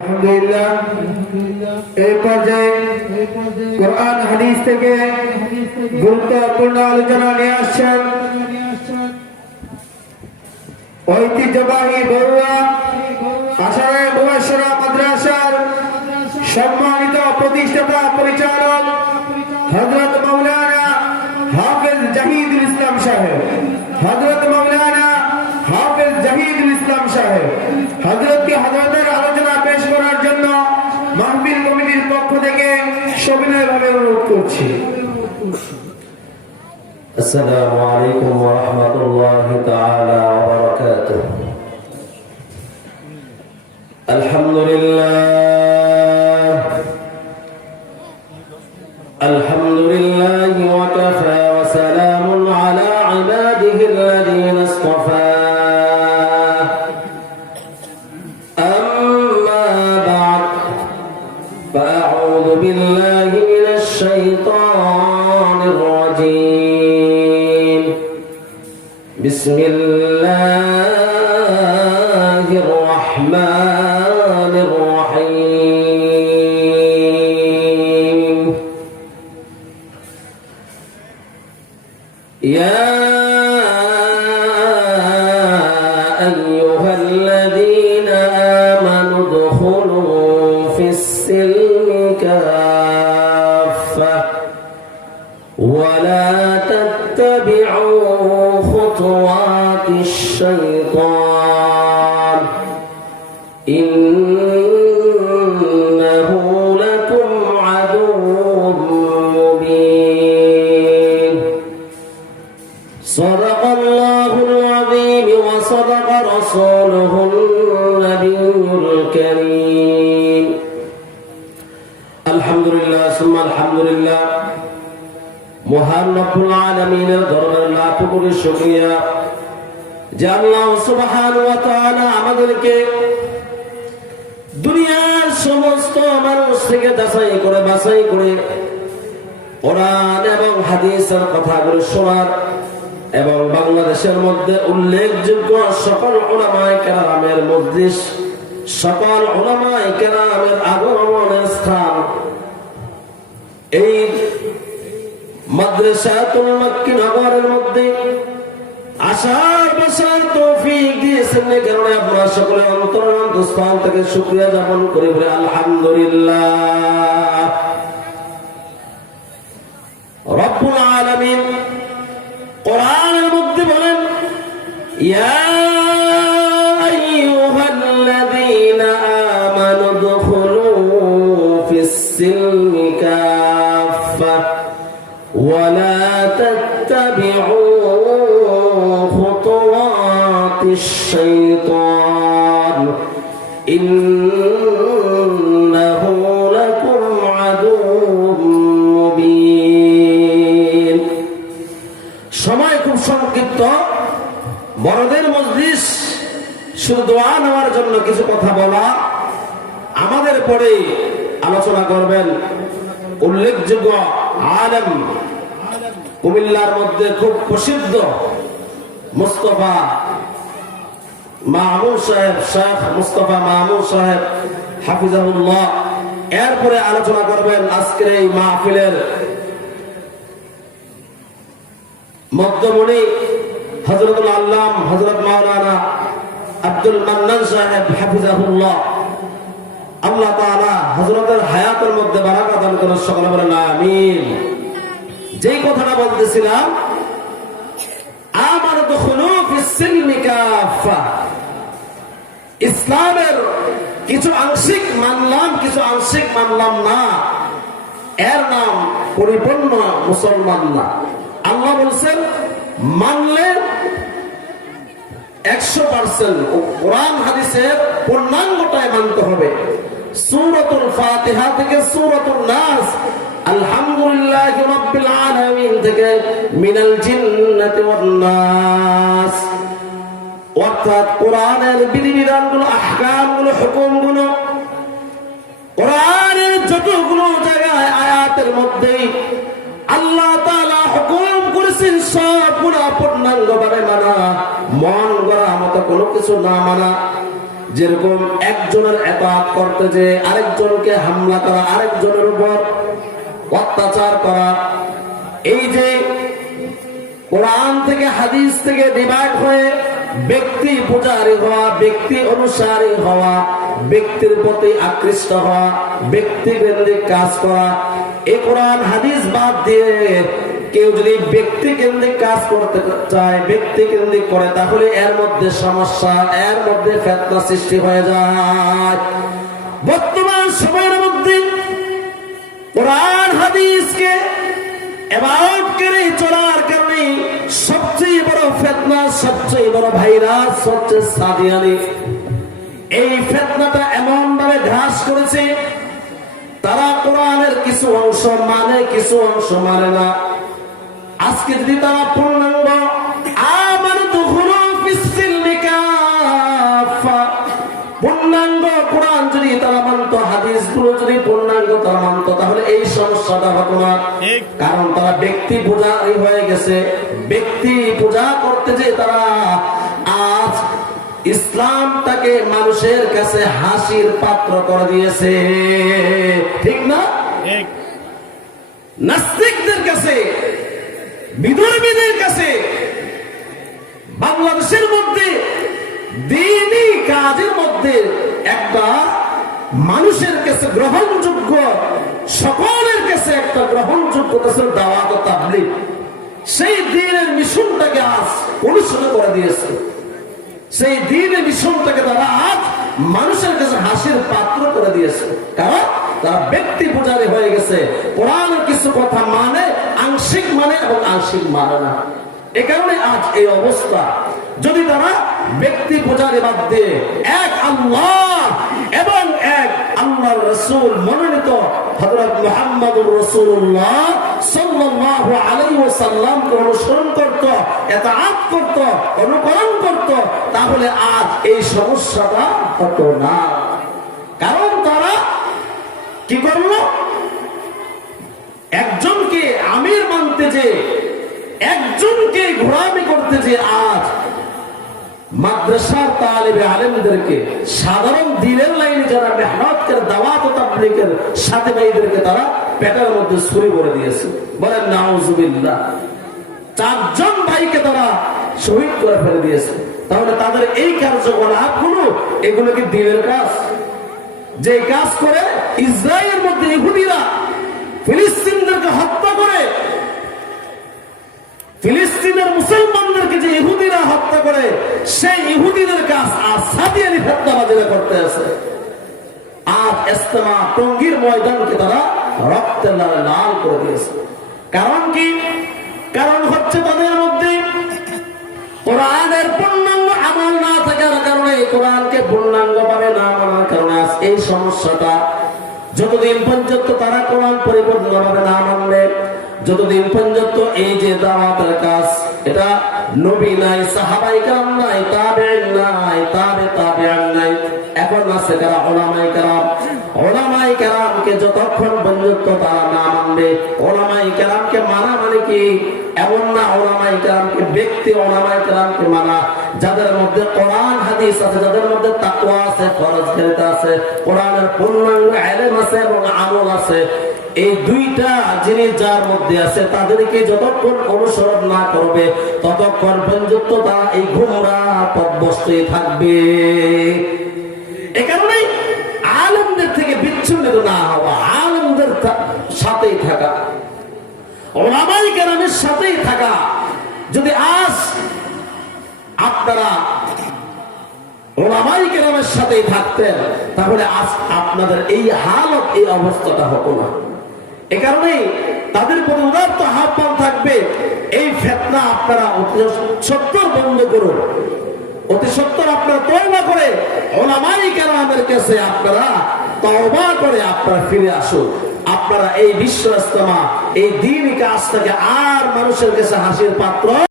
আলহামদুলিল্লাহ এই পর্যায়ে কোরআন হাদিস থেকে গুরুত্বপূর্ণ আলোচনা নিয়ে আসছেন ঐতিহ্যবাহী বড়ুয়া আশরায়ে মুবাশশিরা মাদ্রাসার সম্মানিত প্রতিষ্ঠাতা পরিচালক হযরত মাওলানা হাফেজ জাহিদুল ইসলাম সাহেব, হযরত মাওলানা হাফেজ জাহিদুল ইসলাম সাহেব হযরতের আলোচনা পেশ করার জন্য মাহফিল কমিটির পক্ষ থেকে সবিনয়ভাবে অনুরোধ করছি। السلام عليكم ورحمة الله تعالى وبركاته. الحمد لله وكفى وسلام على عباده الذين اصطفى. أما بعد فأعوذ بالله من الشيطان الرجيم. بسم الله الرحمن الرحيم. يا أيها الذين آمنوا ادخلوا في السلم كافة ولا تتبعوا خطوات الشيطان إنه لكم عدو مبين. صدق الله العظيم وصدق رسوله النبي الكريم. الحمد لله ثم الحمد لله. মহান রব্বুল আলামিনের দরবারে লাখ কোটি শুকরিয়া যে আল্লাহ সুবহানাহু ওয়া তাআলা আমাদেরকে দুনিয়ার সমস্ত মানুষ থেকে যাচাই করে বাছাই করে কোরআন এবং হাদিসের কথাগুলো শোনার এবং বাংলাদেশের মধ্যে উল্লেখযোগ্য সকল উলামায়ে কেরামের মজলিস, সকল উলামায়ে কেরামের আগমনের স্থান এই মাদ্রাসাতুল মক্কি নগরের মধ্যে আসার বসার তৌফিক দিয়েছেন, কারণে আপনারা সকলে অন্তরস্থল থেকে শুকরিয়া জ্ঞাপন করি বলে আলহামদুলিল্লাহ। রব্বুল আলামিন কোরআনের মধ্যে বলেন, ইয়া আইয়ুহাল্লাযীনা আমানু দুখুলু ফিস সিলমি কাফা ولا تتبعوا خطوات الشيطان إنه لكم عدو مبين. সময় খুব সংক্ষিপ্ত, বড়দের মজলিস, শুধু দোয়া নেওয়ার জন্য কিছু কথা বলা, আমাদের পরে আলোচনা করবেন উল্লেখযোগ্য আলেম, কুমিল্লার মধ্যে খুব প্রসিদ্ধ মুস্তাফা মাহমুদ সাহেব, শেখ মুস্তাফা মাহমুদ সাহেব হাফিজাহুল্লাহ। এরপরে আলোচনা করবেন আজকের এই মাহফিলের মধ্যমণি হযরতুল আল্লাম হযরত মাওলানা আব্দুল মান্নান সাহেব হাফিজাহুল্লাহ। আল্লাহ তাআলা হযরতের হায়াতের মধ্যে বারাকা দান করুন, সকলে বলেন আমিন। যেই কথাটা বলতেছিলাম, আমানু দুখুলু ফিস সিলমি কাফা, ইসলামের কিছু আংশিক মানলাম, কিছু আংশিক মানলাম না, এর নাম পরিপূর্ণ মুসলমান না। আল্লাহ বলছেন মানলে 100% কোরআন হাদিসের পূর্ণাঙ্গটাই মানতে হবে। সূরাতুল ফাতিহা থেকে সূরাতুন নাস, আলহামদুলিল্লাহি রাব্বিল আলামিন থেকে মিনাল জিন্নাতি ওয়ান নাস, অর্থাৎ কোরআনের বিধিবিধানগুলো, আহকামগুলো, হুকুমগুলো, কোরআনের যতগুলো জায়গায় আয়াতের মধ্যে আল্লাহ তাআলা হুকুম করেছেন সবগুলো পূর্ণাঙ্গভাবে মানা, মন গড়া মতো কোনো কিছু না মানা। যেরকম একজনের এতাত করতে যে আরেকজনকে হামলা করা, আরেকজনের উপর অত্যাচার করা, এই যে কোরআন থেকে হাদিস থেকে ডিভাইড হয়ে ব্যক্তি পূজারী হওয়া, ব্যক্তি অনুসারী হওয়া, ব্যক্তির প্রতি আকৃষ্ট হওয়া, ব্যক্তি কেন্দ্রিক কাজ করা, এই কোরআন হাদিস বাদ দিয়ে কেউ যদি ব্যক্তি কেন্দ্রিক কাজ করতে চায়, ব্যক্তি কেন্দ্রিক করে, তাহলে এর মধ্যে সমস্যা, এর মধ্যে ফিতনা সৃষ্টি হয়ে যায়। বর্তমান সময়ের মধ্যে কোরআন হাদিসকে এবাদত করে চলার কারণে সবচেয়ে বড় ফিতনা, সবচেয়ে বড় ভাইরাস হচ্ছে সাদিয়ানি। এই ফিতনাটা এমন ভাবে ঘাস করেছে, তারা কোরআনের কিছু অংশ মানে, কিছু অংশ মানে না। আজকে যদি তারা পূর্ণাঙ্গ আমানতু খুলু ফিস-সিলমি কাফা, পূর্ণাঙ্গ কোরআন যদি তারা মানতো, হাদিসগুলো যদি পূর্ণাঙ্গ তারা মানতো, তাহলে এই সমস্যাটা হতো না। কারণ তারা ব্যক্তি পূজারী হয়ে গেছে। ব্যক্তি পূজা করতে যে তারা আজ ইসলামটাকে মানুষের কাছে হাসির পাত্র করে দিয়েছে, ঠিক না? নাস্তিকদের কাছে, বিধর্মীদের কাছে, বাংলাদেশের মধ্যে দ্বীনি কাজের মধ্যে একটা মানুষের কাছে গ্রহণযোগ্য, সকলের কাছে একটা গ্রহণযোগ্য দাওয়াত ও তাবলীগ, সেই দ্বীনের মিশনটাকে আজ অনুসরণ করে দিয়েছে। সেই দ্বীনের মিশনটাকে তারা আজ মানুষের কাছে হাসির পাত্র করে দিয়েছে। কারণ তারা ব্যক্তি পূজারী হয়ে গেছে। কোরআনের কিছু কথা মানে, আংশিক মানে এবং আংশিক মানে না। এ কারণে আজ এই অবস্থা। যদি তারা ব্যক্তি পূজারী বাদ দিয়ে এক আল্লাহ এবং এক আল্লাহর রাসূল মনোনীত হযরত মুহাম্মদুর রাসূলুল্লাহ সাল্লাল্লাহু আলাইহি ওয়াসাল্লামকে অনুসরণ করত, ইতাআত করত, অনুকরণ করত, তাহলে আজ এই সমস্যাটা হতো না। কারণ তারা কি করলো? একজনকে আমির মানতে যে, একজনকে গোলামি করতে যে আজ মাদ্রাসার তালিবে আলেমদেরকে, সাধারণ দিনের লাইনে যারা মেহনত করে দাওয়াত ও তাবলীগের সাথে ভাইদেরকে তারা পেটের মধ্যে ছুরি ভরে দিয়েছে। বলেন নাউজুবিল্লাহ। 4 জন ভাইকে তারা শহীদ করে ফেলে দিয়েছে। তাহলে তাদের এই কার্যকলাপগুলো, এগুলো কি দিনের কাজ? যে কাজ করে ইসরায়েলের মধ্যে ইহুদিরা ফিলিস্তিনদেরকে হত্যা করে, ফিলিস্তিনের মুসলমানদেরকে যে ইহুদিরা হত্যা করে, সেই ইহুদিদের কাজ আজ সাদিয়ানি ফিতনাবাজিরা করতে আছে। আজ ইস্তেমা টঙ্গীর ময়দানকে তারা রক্তে লাল করে দিয়েছে। কারণ কি? কারণ হচ্ছে তাদের মধ্যে কোরআনের পূর্ণাঙ্গ আমল না থাকার কারণে, কোরআনকে পূর্ণাঙ্গ ভাবে না মানার কারণে আজ এই সমস্যাটা। যতদিন পর্যন্ত তারা কোরআন পরিপূর্ণভাবে না মানবে, যতদিন পর্যন্ত এই যে দাওয়াতের কাজ, এটা নবী নাই, সাহাবায়ে কেরাম নাই, তাবেঈন নাই, তাবেঈন নাই, এখন আছে কারা? উলামায়ে কেরাম। উলামায়ে কেরামকে যতক্ষণ পর্যন্ত তারা না মানবে, উলামায়ে কেরামকে মানা মানে কি? এমন না উলামায়ে কেরামকে ব্যক্তি, উলামায়ে কেরামকে মানা যাদের মধ্যে কোরআন হাদিস আছে, যাদের মধ্যে তাকওয়া আছে, ফরজগারিতা আছে, কোরআনের পূর্ণাঙ্গ ইলম আছে এবং আমল আছে। এই দুইটা জিনিস যার মধ্যে আছে, তাদেরকে যতক্ষণ অনুসরণ না করবে, ততক্ষণ পর্যন্ত তারা এই গুমরাহ পথভ্রষ্টই থাকবে। এ কারণে আলেমদের থেকে বিচ্ছিন্ন না হওয়া, আলেমদের সাথেই থাকা, উলামায়ে কেরামের সাথেই থাকা। যদি আজ আপনারা উলামায়ে কেরামের সাথেই থাকতেন, তাহলে আজ আপনাদের এই হালত, এই অবস্থাটা হতো না। এ কারণে তাদের প্রতি উদাত্ত আহ্বান থাকবে, এই ফিতনা আপনারা অতি সত্বর বন্ধ করুন। অতি সত্বর আপনারা তওবা করে উলামায়ে কেরামের কাছে আপনারা তওবা করে আপনারা ফিরে আসুন। আপনারা এই বিশ্ব ইস্তেমা, এই দ্বীনি কাজ থেকে আর মানুষের কাছে হাসির পাত্র